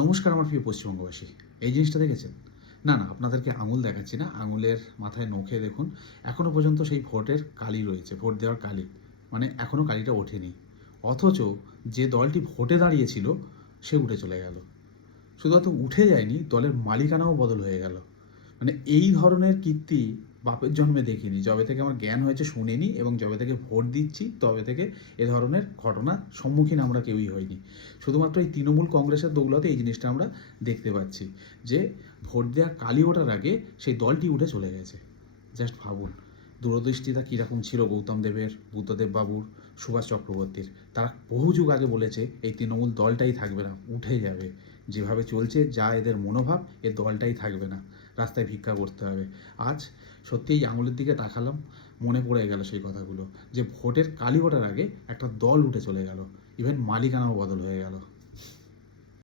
নমস্কার আমার প্রিয় পশ্চিমবঙ্গবাসী। এই জিনিসটা দেখেছেন? না, না আপনাদেরকে আঙুল দেখাচ্ছি না। আঙুলের মাথায় নখে দেখুন, এখনও পর্যন্ত সেই ভোটের কালি রয়েছে, ভোট দেওয়ার কালি। মানে এখনও কালিটা ওঠেনি। অথচ যে দলটি ভোটে দাঁড়িয়েছিল সে উঠে চলে গেল। শুধুমাত্র উঠে যায়নি, দলের মালিকানাও বদল হয়ে গেল। মানে এই ধরনের কীর্তি বাপের জন্মে দেখিনি। যবে থেকে আমার জ্ঞান হয়েছে শুনিনি, এবং যবে থেকে ভোট দিচ্ছি তবে থেকে এ ধরনের ঘটনার সম্মুখীন আমরা কেউই হইনি। শুধুমাত্র এই তৃণমূল কংগ্রেসের দৌলতে এই জিনিসটা আমরা দেখতে পাচ্ছি যে ভোট দেওয়া কালি ওঠার আগে সেই দলটি উঠে চলে গেছে। জাস্ট ভাবুন দূরদৃষ্টিটা কীরকম ছিল গৌতম দেবের, বুদ্ধদেব বাবুর, সুভাষ চক্রবর্তীর। তারা বহু যুগ আগে বলেছে এই তৃণমূল দলটাই থাকবে না, উঠে যাবে। যেভাবে চলছে, যা এদের মনোভাব, এ দলটাই থাকবে না, রাস্তায় ভিক্ষা করতে হবে। আজ সত্যি এই আঙুলের দিকে তাকালাম, মনে পড়ে গেল সেই কথাগুলো, যে ভোটের কালি ওঠার আগে একটা দল উঠে চলে গেল, ইভেন মালিকানাও বদল হয়ে গেল।